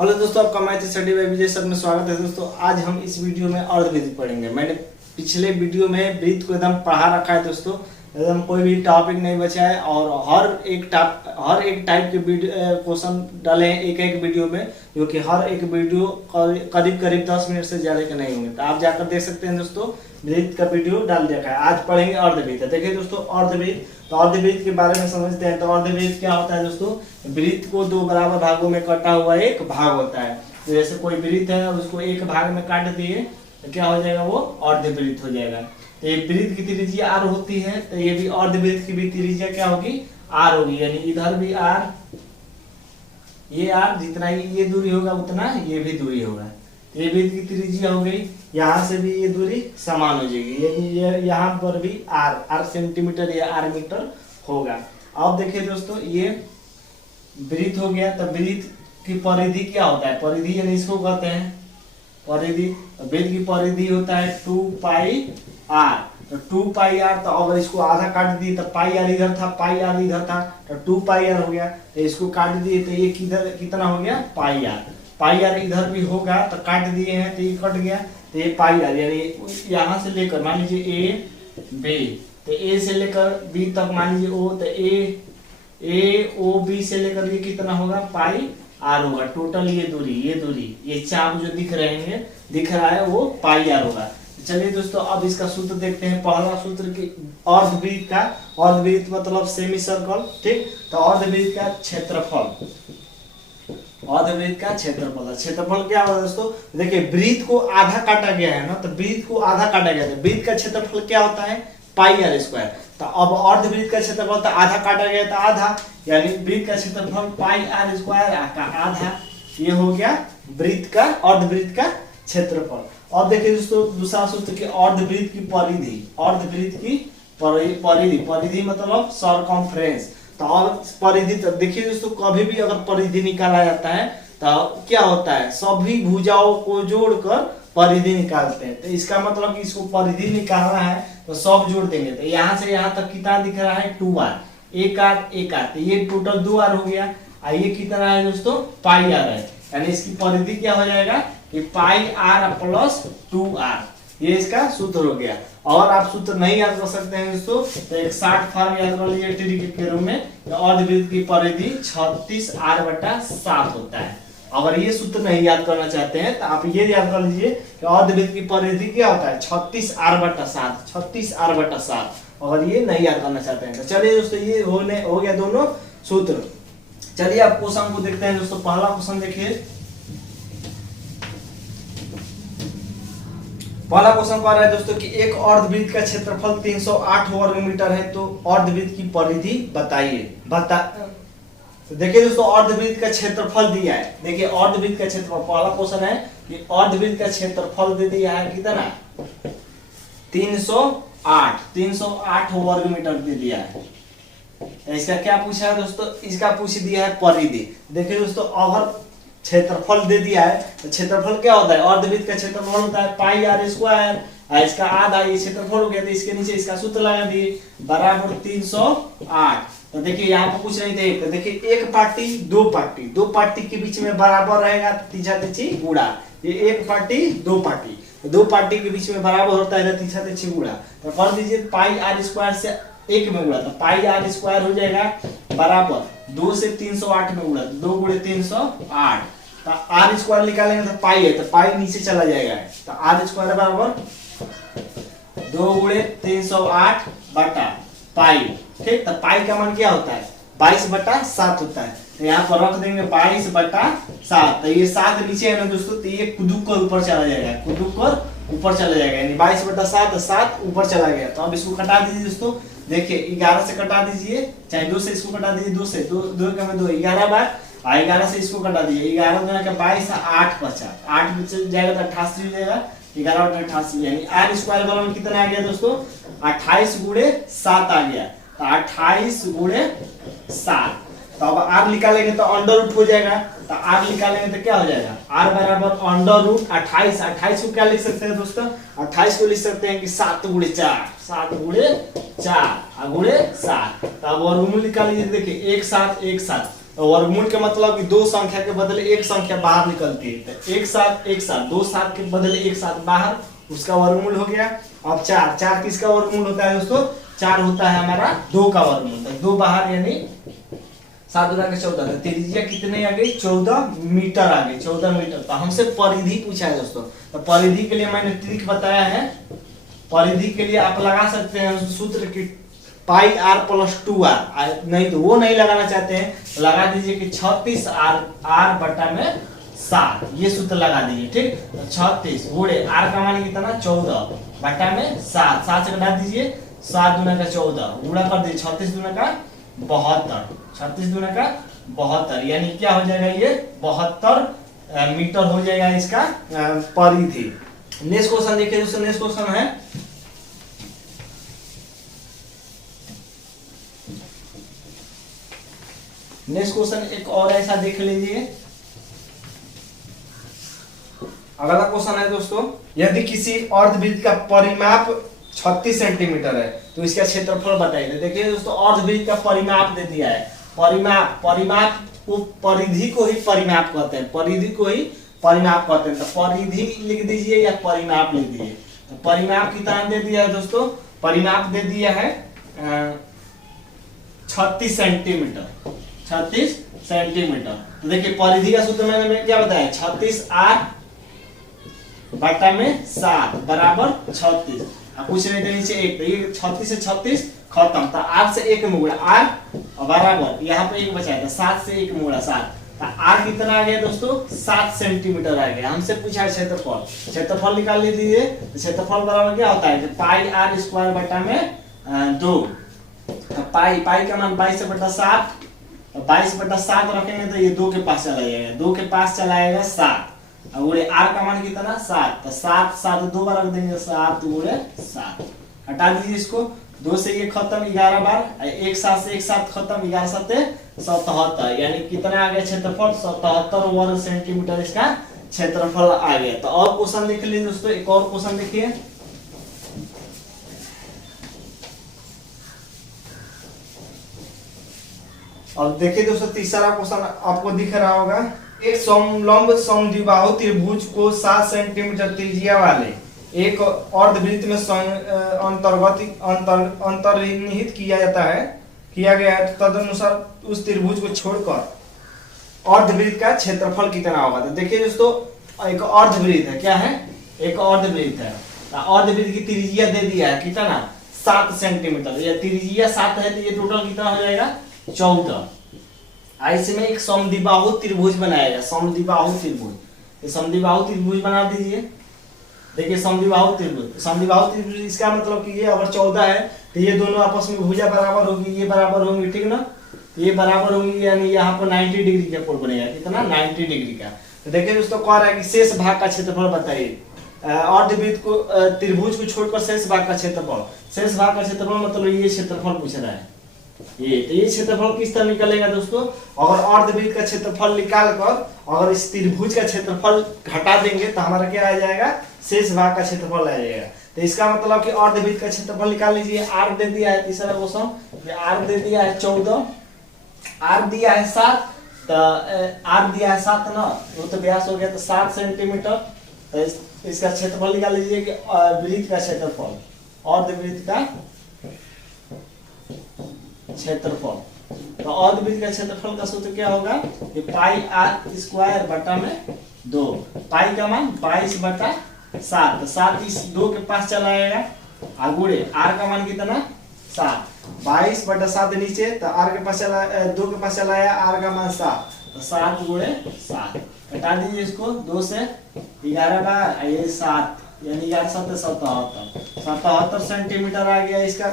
Hello दोस्तों, आपका math study bye विजय sir में स्वागत है। दोस्तों आज हम इस वीडियो में अर्धवृत्त पढ़ेंगे। मैंने पिछले वीडियो में वृत्त को एकदम पढ़ा रखा है दोस्तों, एकदम कोई भी टॉपिक नहीं बचा है और हर एक टाइप के क्वेश्चन डाले हैं एक एक वीडियो में, जो कि हर एक वीडियो करीब करीब 10 मिनट से ज़्यादा के नहीं होंगे। तो आप जाकर देख सकते हैं दोस्तों, वृत्त का वीडियो डाल दिया है। आज पढ़ेंगे अर्धवृत्त। देखिए दोस्तों, अर्धवृत्त, तो अर्धवृत्त के बारे में समझते हैं। तो अर्धवृत्त क्या होता है दोस्तों? वृत्त को दो बराबर भागों में कटा हुआ एक भाग होता है। तो जैसे कोई वृत्त है, उसको एक भाग में काट दिए तो क्या हो जाएगा? वो अर्धवृत्त हो जाएगा। तो ये वृत्त की त्रिज्या r होती है, तो ये भी अर्धवृत्त की भी त्रिज्या क्या होगी? r होगी। यानी इधर भी r, ये r, जितना ये दूरी होगा उतना ये भी दूरी होगा। ये वृत्त की त्रिज्या हो गई। यहाँ से भी ये दूरी समान हो जाएगी, यानी यहाँ पर भी r सेंटीमीटर या r मीटर होगा। अब देखिए दोस्तों, ये वृत्त हो गया। तो वृत्त की परिधि क्या होता है? परिधि यानी इसको कहते हैं परिधि। वृत्त की परिधि होता है 2 पाई r। तो 2 पाई r, तो अगर इसको आधा काट दिए तो पाई r इधर था, पाई r इधर था, तो 2 पाई r हो गया। तो इसको काट दिए तो ये कितना हो गया? पाई r। पाई r इधर भी होगा, तो काट दिए हैं तो ये कट गया, तो ये पाई r। यानी यहाँ से लेकर मान लीजिए a b, तो a से लेकर b तक मान लीजिए o, तो a o b से लेकर ये कितना होगा? पाई r होगा। टोटल ये दूरी ये चाप जो दिख रहा है वो पाई r होगा। चलिए दोस्तों, अब इसका सूत्र देखते हैं। पहला सूत्र की अर्धवृत्त का, अर्धवृत्त मतलब सेमी सर्कल, ठीक। तो अर्धवृत्त का क्षेत्रफल, अर्धवृत्त का क्षेत्रफल क्या होगा दोस्तों? देखिए, वृत्त को आधा काटा गया है ना, तो वृत्त को आधा काटा गया है। वृत्त का क्षेत्रफल क्या होता है? पाई r स्क्वायर। तो अब अर्धवृत्त का क्षेत्रफल तो आधा काटा गया तो आधा, यानी वृत्त का क्षेत्रफल पाई r स्क्वायर का आधा, ये हो गया वृत्त का, अर्धवृत्त का क्षेत्रफल। अब देखिए दोस्तों, दूसरा सूत्र की अर्धवृत्त की परिधि, अर्धवृत्त की परिधि मतलब सरकमफ्रेंस। तो अब परिधि, तो देखिए दोस्तों, कभी भी अगर परिधि निकाला जाता है तो क्या होता है? सभी भुजाओं को जोड़कर परिधि निकालते हैं। तो इसका मतलब कि इसको परिधि निकालना है तो सब जोड़ देंगे। तो यहाँ से यहाँ तक कितना दिख रहा है? 2r, एक r, तो ये टोटल 2r हो गया। और ये कितना है दोस्तों? पाई r है। यानी इसकी परिधि क्या हो जाएगा कि पाई r प्लस 2r। ये इसका सूत्र हो गया। और आप सूत्र नहीं याद कर सकते हैं दोस्तों, तो एक शॉर्ट फॉर्म याद कर लीजिए ट्रिक के रूप में। अर्धवृत्त की परिधि 36r/7 होता है। अगर ये सूत्र नहीं याद करना चाहते हैं तो आप ये याद कर लीजिए कि अर्धवृत्त की परिधि क्या होता है? 36r/7, 36r/7। अगर ये नहीं याद करना चाहते हैं तो चलिए दोस्तों, ये हो गया दोनों सूत्र। चलिए आप क्वेश्चन को देखते हैं दोस्तों। पहला क्वेश्चन देखिए। पहला क्वेश्चन कह रहा है दोस्तों कि एक अर्धवृत्त का क्षेत्रफल 308 वर्ग मीटर है, तो अर्धवृत्त की परिधि बताइए। तो देखिए दोस्तों, अर्धवृत्त का क्षेत्रफल दिया है। देखिए अर्धवृत्त का क्षेत्रफल, पहला क्वेश्चन है कि अर्धवृत्त का क्षेत्रफल दे दिया है कितना? 308 वर्ग मीटर दे दिया है। इसका क्या पूछा है दोस्तों? इसका पूछ दिया है परिधि। देखिए दोस्तों, अगर क्षेत्रफल दे दिया है तो क्षेत्रफल क्या होता है? अर्धवृत्त का क्षेत्रफल होता है पाई r स्क्वायर, इसका आधा, ये क्षेत्रफल हो गया। तो इसके नीचे इसका सूत्र लगा दिए, बराबर 308। तो देखिए यहाँ पर पूछ रहे थे, तो देखिए एक पार्टी दो पार्टी के बीच में बराबर रहेगा, तीछा तीछी गुणा। ये एक पार्टी दो पार्टी के बीच में बराबर होता है तीछा तीछी गुणा। तो कर दीजिए पाई r स्क्वायर से 1 में गुणा, तो पाई r स्क्वायर हो जाएगा बराबर 2 से 308 में गुणा, 2 गुणे 308। तो r स्क्वायर निकालेंगे तो पाई है, तो पाई नीचे चला जाएगा। तो r स्क्वायर बराबर 2 गुणे 308 बटा पाई, ठीक। तो पाई का मान क्या होता है? 22/7 होता है। तो यहाँ पर रख देंगे 22/7। तो ये 7 नीचे है ना दोस्तों, तो ये कुदूक कर ऊपर चला जाएगा, यानी 22/7, 7 ऊपर चला गया। तो अब इसको कटा दीजिए दोस्तों। देखिए 11 से कटा दीजिए, चाहे 2 से इसको कटा दीजिए, 2 से 2 का में 2, 11 बार। 11 से इसको कटा दीजिए, 11 गुना के 22, 8 बचा, 8 में चल जाएगा तो 88 हो जाएगा, 11/88। यानी r स्क्वायर बराबर कितना आ गया दोस्तों? 28 गुणे 7 आ गया। तो 28 गुणे 7। तो अब r निकालेंगे तो अंडर रूट हो जाएगा। तो r निकालेंगे तो क्या हो जाएगा? r बराबर अंडर रूट 28। 28 को क्या लिख सकते हैं दोस्तों? 28 को लिख सकते हैं कि 7 गुणे 4, 7 गुणे 4 गुणे 7। तो अब वर्गमूल निकाल लीजिए। देखिए 1 7 1 7, वर्गमूल के मतलब कि दो संख्या के बदले एक संख्या बाहर निकलती है, तो एक साथ दो सात के बदले एक साथ बाहर, उसका वर्गमूल हो गया। अब चार किसका वर्गमूल होता है दोस्तों? 4 होता है हमारा 2 का वर्गमूल, तो 2 बाहर यानी 7 गुना के 14, तो त्रिज्या कितने आ गई? 14 मीटर आ गई, 14 मीटर। तो हमसे परिधि पूछा है दोस्तों, तो परिधि के लिए मैंने ट्रिक बताया है। परिधि के लिए आप लगा सकते हैं सूत्र की पाई आर प्लस 2r, नहीं तो वो नहीं लगाना चाहते हैं तो लगा दीजिए कि 36 आर बटा में 7, ये सूत्र लगा दीजिए, ठीक। तो 36 गुणे आर का मान कितना? 14 बटा में 7, 7 से घटा दीजिए, 7 दूना का 14 गुणा कर दीजिए, 36 दूना का 72, 36 दूना का 72, यानी क्या हो जाएगा? ये 72 मीटर हो जाएगा इसका परिधि। नेक्स्ट क्वेश्चन देखिए दोस्तों, नेक्स्ट क्वेश्चन है नेक्स्ट क्वेश्चन एक और ऐसा देख लीजिए। अगला क्वेश्चन है दोस्तों, यदि किसी अर्धवृत्त का परिमाप 36 सेंटीमीटर है तो इसका क्षेत्रफल बताइए। देखिए दोस्तों, अर्धवृत्त का परिमाप दे दिया है। परिमाप को परिधि को ही परिमाप कहते हैं, परिधि को ही परिमाप कहते हैं। तो परिधि लिख दीजिए या परिमाप लिख दीजिए। तो परिमाप कितना दे दिया है दोस्तों? परिमाप दे दिया है 36 सेंटीमीटर, 36 सेंटीमीटर। तो देखिए परिधि का सूत्र मैंने क्या बताया? 36 आर बटा में 7 बराबर 36। अब पूछ रहे थे नीचे 1, तो ये 36 से 36 खत्म, तो 8 से 1 मुड़ा आर बराबर, यहाँ पे 1 बचा है, तो 7 से 1 मुड़ा 7, तो आर कितना आ गया दोस्तों? 7 सेंटीमीटर आ गया। हमसे पूछा है क्षेत्रफल, क्षेत्रफल निकाल लीजिए। तो क्षेत्रफल बराबर क्या होता है? पाई आर स्क्वायर बटा में 2। तो पाई का मान 22 बटा 7, तो 22 बटा 7 रखेंगे तो ये 2 के पास चला जाएगा, 2 के पास चला आएगा 7, और आर का मान कितना? 7, तो 7 2 बार रख देंगे, 7 गुणे 7, हटा दीजिए इसको, 2 से ये खत्म 11 बार, एक साथ से एक साथ खत्म, 11 7 77, यानी कितना आ गया क्षेत्रफल? 77 वर्ग सेंटीमीटर इसका क्षेत्रफल आ गया। तो और क्वेश्चन देख लीजिए दोस्तों, एक और क्वेश्चन देखिए। अब देखिए दोस्तों, तीसरा क्वेश्चन आपको दिख रहा होगा। एक समलंब समद्विबाहु त्रिभुज को 7 सेंटीमीटर त्रिज्या वाले एक अर्धवृत्त में अंतर्निहित किया गया है, तदनुसार उस त्रिभुज को छोड़कर अर्धवृत्त का क्षेत्रफल कितना होगा? तो देखिए दोस्तों, एक अर्धवृत्त है, क्या है? एक अर्धवृत्त है। अर्धवृत्त की त्रिज्या दे दिया है कितना? 7 सेंटीमीटर। ये त्रिज्या 7 है, तो ये टोटल कितना हो जाएगा? 14। ऐसे में एक समद्विबाहु त्रिभुज बनाएगा, समद्विबाहु त्रिभुज, ये समद्विबाहु त्रिभुज बना दीजिए। देखिए समद्विबाहु त्रिभुज इसका मतलब कि ये अगर 14 है तो ये दोनों आपस में भुजा बराबर होगी, ये बराबर होंगी, ठीक ना? तो ये बराबर होंगी, यानी यहाँ पर 90 डिग्री का कोण बनेगा, कितना? 90 डिग्री का। तो देखिए दोस्तों, कह रहा है कि शेष भाग का क्षेत्रफल बताइए। अर्धवृत्त को त्रिभुज को छोड़कर शेष भाग का क्षेत्रफल, शेष भाग का क्षेत्रफल मतलब ये क्षेत्रफल पूछ रहा है। ये क्षेत्रफल किस तरह निकलेगा दोस्तों? अगर अर्धवृत्त का क्षेत्रफल निकाल कर अगर इस त्रिभुज का क्षेत्रफल घटा देंगे तो हमारा क्या आ जाएगा? शेष भाग का क्षेत्रफल आ जाएगा। तो इसका मतलब कि अर्धवृत्त का क्षेत्रफल निकाल लीजिए। आर दे दिया है, तीसरा क्वेश्चन, आर दे दिया है 14, आर दिया है 7, तो आर दिया है 7 ना, वो तो व्यास हो गया, तो 7 सेंटीमीटर। तो इसका क्षेत्रफल निकाल लीजिए कि वृत्त का क्षेत्रफल, अर्धवृत्त का क्षेत्रफल। तो अर्धवृत्त का क्षेत्रफल का सूत्र क्या होगा? कि पाई आर स्क्वायर बटा में 2, पाई का मान 22 बटा 7, तो 7 इस 2 के पास चला आएगा, गुणे आर का मान कितना? 7, 22 बटा 7 नीचे, तो आर के पास चला 2 के पास चला आया, आर का मान 7, तो 7 गुणे 7, हटा दीजिए इसको, 2 से 11 बार, ये 7, यानी 11 7 77 सेंटीमीटर आ गया इसका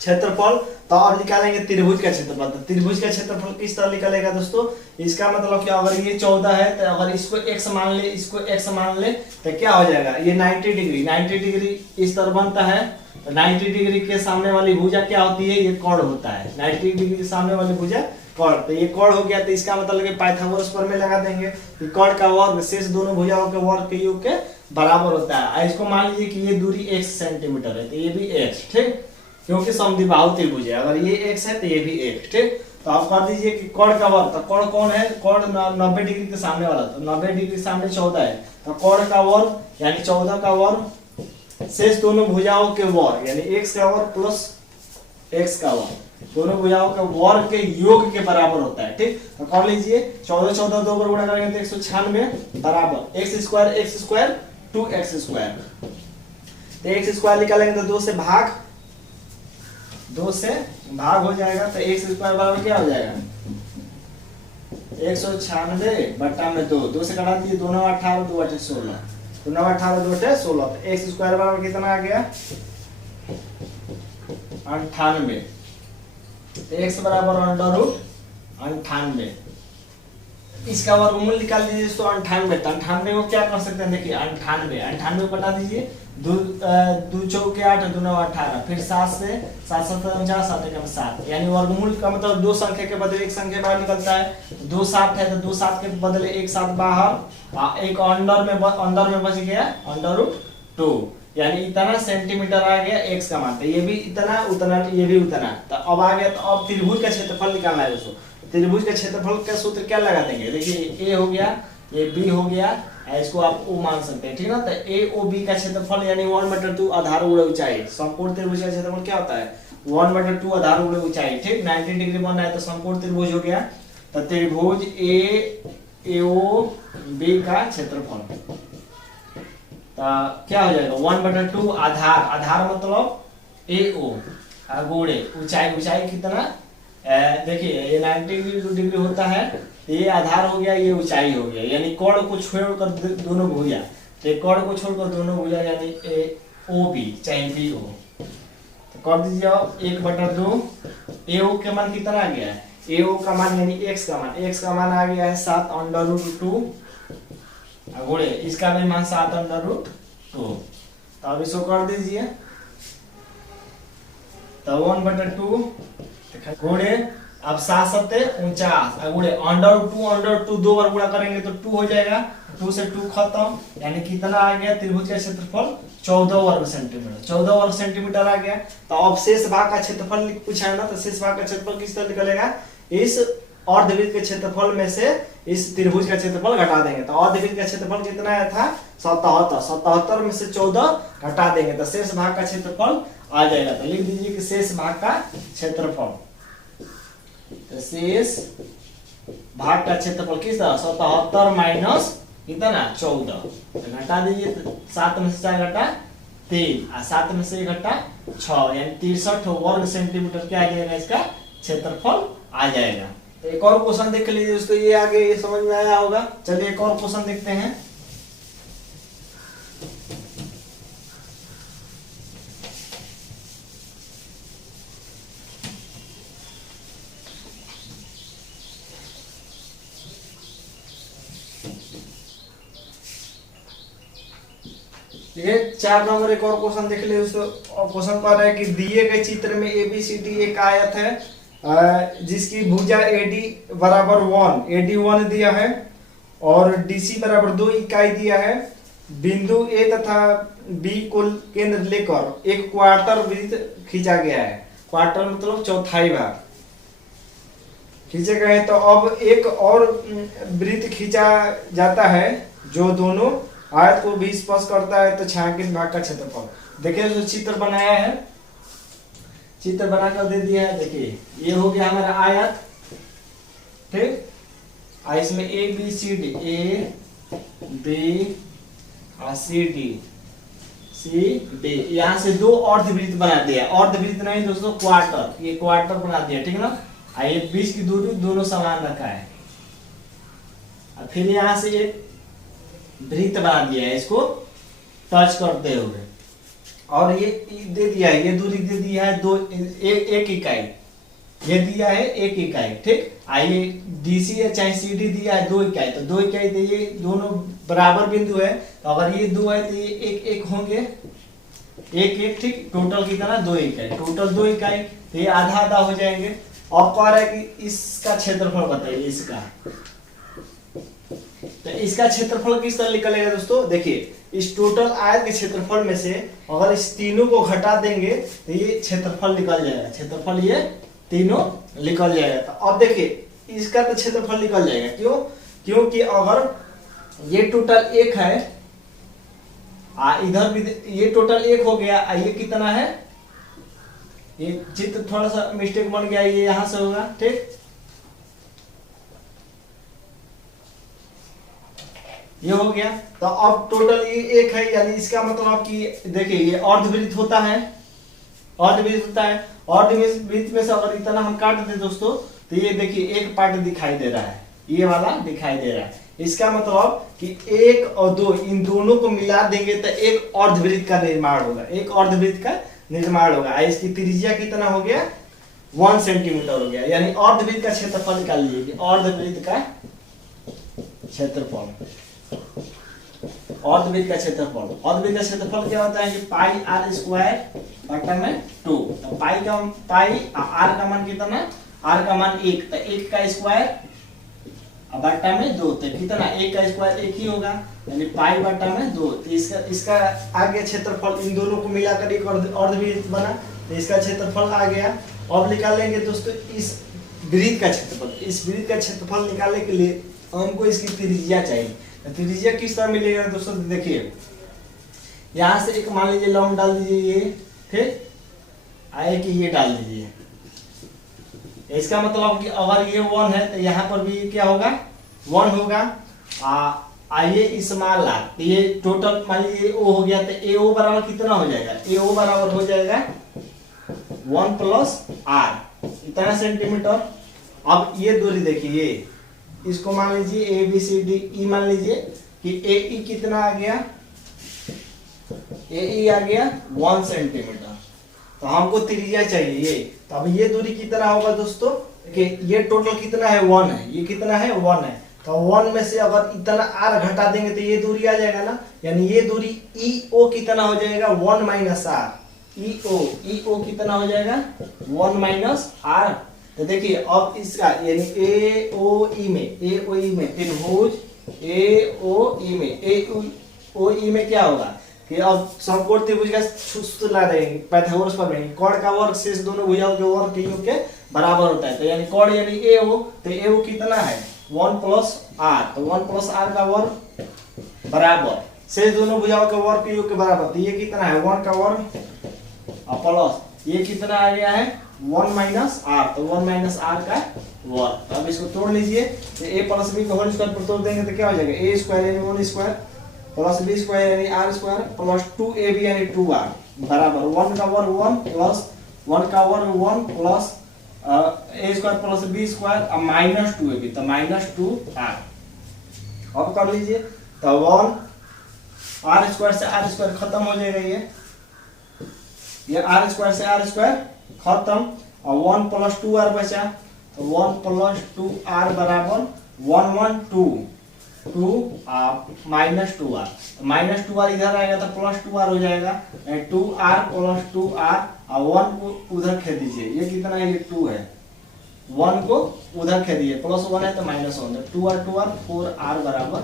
क्षेत्रफल। तो और निकालेंगे त्रिभुज का क्षेत्रफल। तो त्रिभुज का क्षेत्रफल किस तरह निकलेगा दोस्तों? इसका मतलब कि अगर ये 14 है तो अगर इसको x मान ले, इसको x मान ले, तो क्या हो जाएगा? ये 90 डिग्री इस तरह बनता है। तो 90 डिग्री के सामने वाली भुजा क्या होती है? ये कोण होता है। 90 डिग्री के सामने वाली भुजा कोण, तो ये कोण हो गया। तो इसका मतलब कि पाइथागोरस प्रमेय लगा देंगे कि कोण का वर्ग शेष दोनों भुजाओं के वर्ग के योग के बराबर होता है। इसको मान लीजिए कि ये दूरी x सेंटीमीटर है, तो ये भी x, ठीक, क्योंकि समद्विबाहु त्रिभुज है। अगर ये x है तो ये भी x, ठीक। तो आप कर दीजिए कि कोण का वर्ग, तो कोण कौन है, कोण 90 डिग्री के सामने वाला, तो 90 डिग्री के सामने 14 है, तो कोण का वर्ग यानी 14 का वर्ग शेष दोनों भुजाओं के वर्ग यानी x का वर्ग प्लस x का वर्ग, दोनों भुजाओं के वर्ग के योग के बराबर होता है। ठीक, तो कर लीजिए 14 14 दो बार गुणा करेंगे तो 196 बराबर x स्क्वायर 2x स्क्वायर, तो x स्क्वायर निकालेंगे तो 2 से भाग हो जाएगा, तो x स्क्वायर बराबर क्या हो जाएगा 196 बट्टा में 2 से कटा दीजिए, 2 9 18 2 8 16, तो 9 18 2 8 16, तो x स्क्वायर बराबर कितना आ गया 98, तो x बराबर अंडर रूट 98, इसका वर्गमूल निकाल दीजिए दोस्तों 98, तो 98 को क्या कर सकते हैं, देखिए 98 को बता दीजिए, 2 चौके 8 2 9 18, फिर 7 से 7 7 49 7 1 7, यानी वर्गमूल का मतलब दो संख्या के बदले एक संख्या बाहर निकलता है, 2 7 है तो 2 7 के बदले 1 7 बाहर, एक अंदर में बच गया अंडर रूट 2, यानी इतना सेंटीमीटर आ गया x का मान, तो ये भी इतना उतना ये भी उतना, तो अब आ गया, तो अब त्रिभुज का क्षेत्रफल निकालना है दोस्तों, त्रिभुज का क्षेत्रफल का सूत्र क्या लगा देंगे, देखिए a हो गया, ये b हो गया, इसको आप o मान सकते हैं, ठीक ना, तो a o b का क्षेत्रफल यानी 1/2 आधार गुणे ऊंचाई, समकोण त्रिभुज का क्षेत्रफल क्या होता है 1/2 आधार गुणे ऊंचाई। ठीक, 90 डिग्री बनना है तो समकोण त्रिभुज हो गया, तो त्रिभुज a o b का क्षेत्रफल तो क्या हो जाएगा 1/2 आधार मतलब AO गुणे ऊंचाई कितना, देखिए ये 90 डिग्री होता है, ये आधार हो गया, ये ऊंचाई हो गया, यानी कोण को छोड़कर दोनों भुजा, तो कोण को छोड़कर दोनों भुजा यानी OB चाहे BO, तो कर दीजिए आप 1/2, AO के मान कितना आ गया है, AO का मान यानी x का मान आ गया है 7 अंडर रूट 2 गुणे इसका भी मान 7 अंडर रूट 2, तो अब इसको कर दीजिए, तो 1/2 गुणे अब 7 7 49 गुणे अंडर 2 दो बार गुणा करेंगे तो 2 हो जाएगा, 2 से 2 खत्म, यानी कितना आ गया त्रिभुज का क्षेत्रफल 14 वर्ग सेंटीमीटर आ गया। तो अब शेष भाग का क्षेत्रफल पूछा है ना, तो शेष भाग का क्षेत्रफल किस तरह निकलेगा, इस अर्धवृत्त के क्षेत्रफल में से इस त्रिभुज का क्षेत्रफल घटा देंगे, तो अर्धवृत्त का क्षेत्रफल कितना आया था 77 में से 14 घटा देंगे तो शेष भाग का क्षेत्रफल आ जाएगा, तो लिख दीजिए कि शेष भाग का क्षेत्रफल, तो शेष भाग का क्षेत्रफल किस तरह 77 माइनस कितना 14, तो घटा दीजिए, तो 7 में से 4 घटा 3 और 7 में से 1 घटा 6, यानी 63 वर्ग सेंटीमीटर क्या आ जाएगा इसका क्षेत्रफल आ जाएगा। तो एक और क्वेश्चन देख लीजिए दोस्तों, ये आगे ये समझ में आया होगा, चलिए एक और क्वेश्चन देखते हैं। ये 4 नंबर एक और क्वेश्चन देख लीजिए दोस्तों, क्वेश्चन कह रहा है कि दिए गए चित्र में ABCD एक आयत है जिसकी भुजा AD बराबर 1 दिया है और DC बराबर 2 इकाई दिया है, बिंदु A तथा B को केंद्र लेकर एक क्वार्टर वृत्त खींचा गया है, क्वार्टर मतलब चौथाई भाग खींचे गए, तो अब एक और वृत्त खींचा जाता है जो दोनों आयत को भी स्पर्श करता है, तो छायांकित भाग का क्षेत्रफल, देखिए जो चित्र बनाया है, चित्र बनाकर दे दिया है, देखिए ये हो गया हमारा आयत, ठीक, और इसमें ABCD CD यहाँ से 2 अर्धवृत्त बना दिया, अर्धवृत्त नहीं दोस्तों क्वार्टर, ये क्वार्टर बना दिया, ठीक ना, और ये बीच की दूरी दोनों समान रखा है, और फिर यहाँ से एक वृत्त बना दिया है इसको टच करते हुए, और ये दे दिया है, ये दूरी दे दिया है 1 इकाई, ये दिया है 1 इकाई, ठीक, ये DC है चाहे CD दिया है 2 इकाई, तो 2 इकाई तो ये दोनों बराबर बिंदु है, तो अगर ये 2 है तो ये 1 1 होंगे, 1 1, ठीक, टोटल कितना 2 इकाई, टोटल 2 इकाई, तो ये आधा आधा हो जाएंगे। अब कह रहा है कि इसका क्षेत्रफल बताइए, इसका, तो इसका क्षेत्रफल किस तरह निकलेगा दोस्तों, देखिए इस टोटल आयत के क्षेत्रफल में से अगर इस तीनों को घटा देंगे तो ये क्षेत्रफल निकल जाएगा, क्षेत्रफल ये तीनों निकल जाएगा। तो अब देखिए इसका तो क्षेत्रफल निकल जाएगा, क्यों? क्योंकि अगर ये टोटल 1 है, इधर भी ये टोटल 1 हो गया, ये कितना है, ये चित्र थोड़ा सा मिस्टेक बन गया, ये यहां से होगा, ठीक। ये हो गया। तो अब टोटल ये 1 है, यानी इसका मतलब कि देखिए ये अर्धवृत्त होता है, अर्धवृत्त होता है। अर्धवृत्त में से अगर इतना हम काट दें दोस्तों, तो ये देखिए एक पार्ट दिखाई दे रहा है, ये वाला दिखाई दे रहा है। इसका मतलब कि 1 और 2 इन दोनों को मिला देंगे तो एक अर्धवृत्त का निर्माण होगा, एक अर्धवृत्त का निर्माण होगा। इसकी त्रिज्या कितना हो गया, 1 सेंटीमीटर हो गया। यानी अर्धवृत्त का क्षेत्रफल निकाल लीजिए, अर्धवृत्त का क्षेत्रफल, अर्धवृत्त का क्षेत्रफल। अर्धवृत्त का क्षेत्रफल क्या होता है कि पाई आर स्क्वायर बटा में 2। तो पाई आर का मान कितना, आर का मान 1, तो 1 का स्क्वायर बटा में 2, तो कितना 1 का स्क्वायर 1 ही होगा, यानी पाई बटा में 2। तो इसका आगे क्षेत्रफल, इन दोनों को मिलाकर एक अर्धवृत्त बना, तो इसका क्षेत्रफल आ गया। अब निकालेंगे दोस्तों इस वृत्त का क्षेत्रफल। इस वृत्त का क्षेत्रफल निकालने के लिए हमको इसकी त्रिज्या चाहिए। त्रिज्या किस तरह मिलेगा दोस्तों, देखिए यहाँ से एक मान लीजिए लंब डाल दीजिए, ये ठीक आए कि ये डाल दीजिए। इसका मतलब कि अगर ये 1 है तो यहाँ पर भी क्या होगा, 1 होगा। आइए इस मान ला, तो ये टोटल मान लीजिए ओ हो गया, तो ए ओ बराबर कितना हो जाएगा, ए ओ बराबर हो जाएगा 1 प्लस आर, इतना सेंटीमीटर। अब ये दूरी देखिए, इसको मान लीजिए A B C D E, मान लीजिए कि ए ई कितना आ गया, ए ई आ गया 1 सेंटीमीटर। तो हमको त्रिज्या चाहिए ये, तो अब ये दूरी कितना होगा दोस्तों, कि ये टोटल कितना है 1 है, ये कितना है 1 है। तो 1 में से अगर इतना आर घटा देंगे तो ये दूरी आ जाएगा ना, यानी ये दूरी ई ओ कितना हो जाएगा 1 माइनस आर, ई ओ कितना हो जाएगा 1 माइनस आर। तो देखिए अब इसका यानी ए ओ ई में त्रिभुज ए ओ ई में क्या होगा कि अब समकोण त्रिभुज का सूत्र ला देंगे पाइथागोरस प्रमेय, कोण का वर्ग शेष दोनों भुजाओं के वर्ग के योग के बराबर होता है। तो यानी कोण यानी ए ओ, तो ए ओ कितना है 1 प्लस आर, तो 1 प्लस आर का वर्ग बराबर शेष दोनों भुजाओं के वर्ग के योग के बराबर। तो ये कितना है 1 का वर्ग और प्लस ये कितना आ गया है 1 माइनस आर, तो 1 माइनस आर का वर्ग। तो अब इसको तोड़ लीजिए, तो ए प्लस बी को होल स्क्वायर पर तोड़ देंगे तो क्या हो जाएगा, ए स्क्वायर यानी 1 स्क्वायर प्लस बी स्क्वायर यानी आर स्क्वायर प्लस 2ab यानी 2r बराबर 1 का वर्ग 1 प्लस 1 का वर्ग 1 plus a square plus b square minus 2ab, तो माइनस 2r। अब कर लीजिए, तो 1 आर स्क्वायर से आर स्क्वायर खत्म हो जाएगा, ये आर स्क्वायर से आर स्क्वायर खत्म, और 1 प्लस 2r बचा, तो 1 प्लस 2r बराबर 1 1 2 2 माइनस 2r, माइनस 2r इधर आएगा तो प्लस 2r हो जाएगा, 2r प्लस 2r और 1 को उधर खेद दीजिए, ये कितना है, ये 2 है, 1 को उधर खेद दीजिए, प्लस 1 है तो माइनस 1, 2r 4r बराबर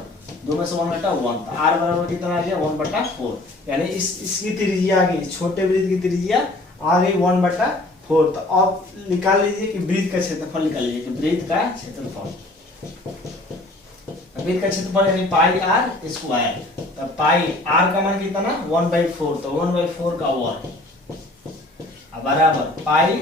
2 में से 1 घटा 1, तो r बराबर कितना आ गया 1/4, यानी इसकी त्रिज्या आ गई, छोटे वृत्त की त्रिज्या आ गई 1/4। तो अब निकाल लीजिए कि वृत्त का क्षेत्रफल निकाल लीजिए, कि वृत्त का क्षेत्रफल, वृत्त का क्षेत्रफल यानी पाई आर स्क्वायर, तो पाई आर का मान कितना 1/4, तो 1/4 का वर्ग बराबर पाई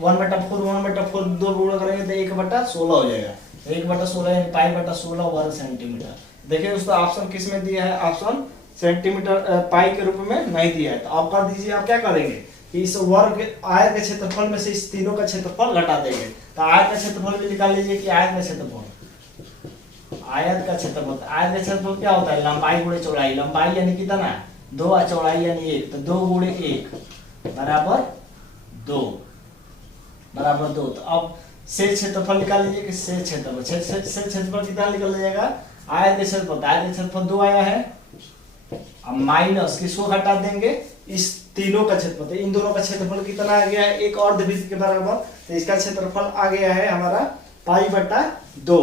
1/4 दो गुणा करेंगे तो 1/16 हो जाएगा, 1/16 यानी पाई बटा 16 वर्ग सेंटीमीटर। देखिए दोस्तों ऑप्शन किस में दिया है, ऑप्शन सेंटीमीटर पाई के रूप में नहीं दिया है। तो आप कर दीजिए, आप क्या करेंगे कि इस वर्ग आयत के क्षेत्रफल में से इस तीनों का क्षेत्रफल घटा देंगे, तो आयत का क्षेत्रफल भी निकाल लीजिए कि आयत का क्षेत्रफल, आयत का क्षेत्रफल, आयत का क्षेत्रफल क्या होता है लंबाई गुणे चौड़ाई, लंबाई यानी कितना 2 और चौड़ाई यानी 1, तो 2 गुणे 1 बराबर 2 बराबर 2। तो अब शेष क्षेत्रफल निकाल लीजिए कि शेष क्षेत्रफल कितना निकल जाएगा, आयत के क्षेत्रफल, आयत के क्षेत्रफल 2 आया है, अब माइनस किसको घटा देंगे इस तीनों का क्षेत्रफल, तो इन दोनों का क्षेत्रफल कितना आ गया है एक अर्धवृत्त के बराबर, तो इसका क्षेत्रफल आ गया है हमारा पाई बटा 2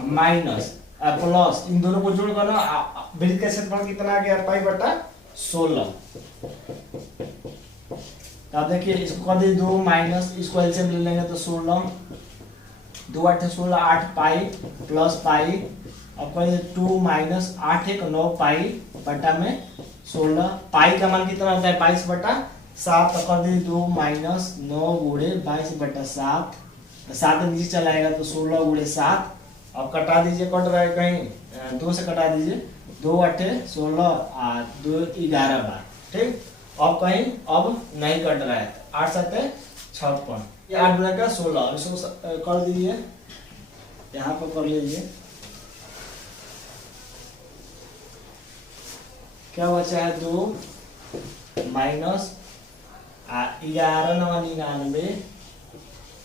माइनस प्लस इन दोनों को जोड़ करना, वृत्त का क्षेत्रफल कितना आ गया पाई बटा 16, तो आप देखिए इसको कर दीजिए 2 माइनस, इसको एलसीएम ले लेंगे तो 16, 2 8 16, 8 पाई प्लस पाई, अब करिए 2 माइनस 8 1 9 पाई बटा में 16, पाई का मान कितना होता है 22/7, तो कर दीजिए 2 माइनस 9 गुणे 22/7, 7 नीचे चला आएगा तो 16 गुणे 7, अब कटा दीजिए, कट रहा है कहीं 2 से कटा दीजिए, 2 8 16 और 2 11 बार, ठीक। अब कहीं अब नहीं कट रहा है, 8 7 56, ये 8 गुना का 16, इसको कर दीजिए, यहाँ पर कर लीजिए, क्या बचा है 2 माइनस 11 9 99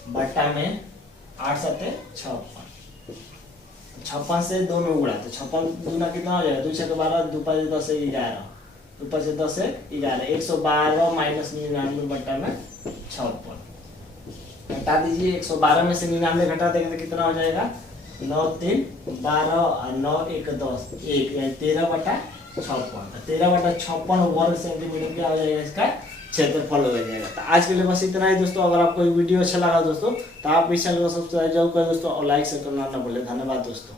बटा में 8 7 56, 56 से 2 में उड़ा तो 56 दूना कितना हो जाएगा, 2 6 12, 2 5 10 11, 2 5 10 11, 112 माइनस 99 बटा में 56, घटा दीजिए, 112 में से 99 घटा देंगे तो कितना हो जाएगा 9 3 12 और 9 1 10, 1 यानी 13/56, 13/56 वर्ग सेंटीमीटर क्या हो जाएगा इसका क्षेत्रफल हो जाएगा। तो आज के लिए बस इतना ही दोस्तों। अगर आपको वीडियो अच्छा लगा दोस्तों तो आप इस चैनल को सब्सक्राइब जरूर करें दोस्तों, और लाइक शेयर करना ना भूलें। धन्यवाद दोस्तों।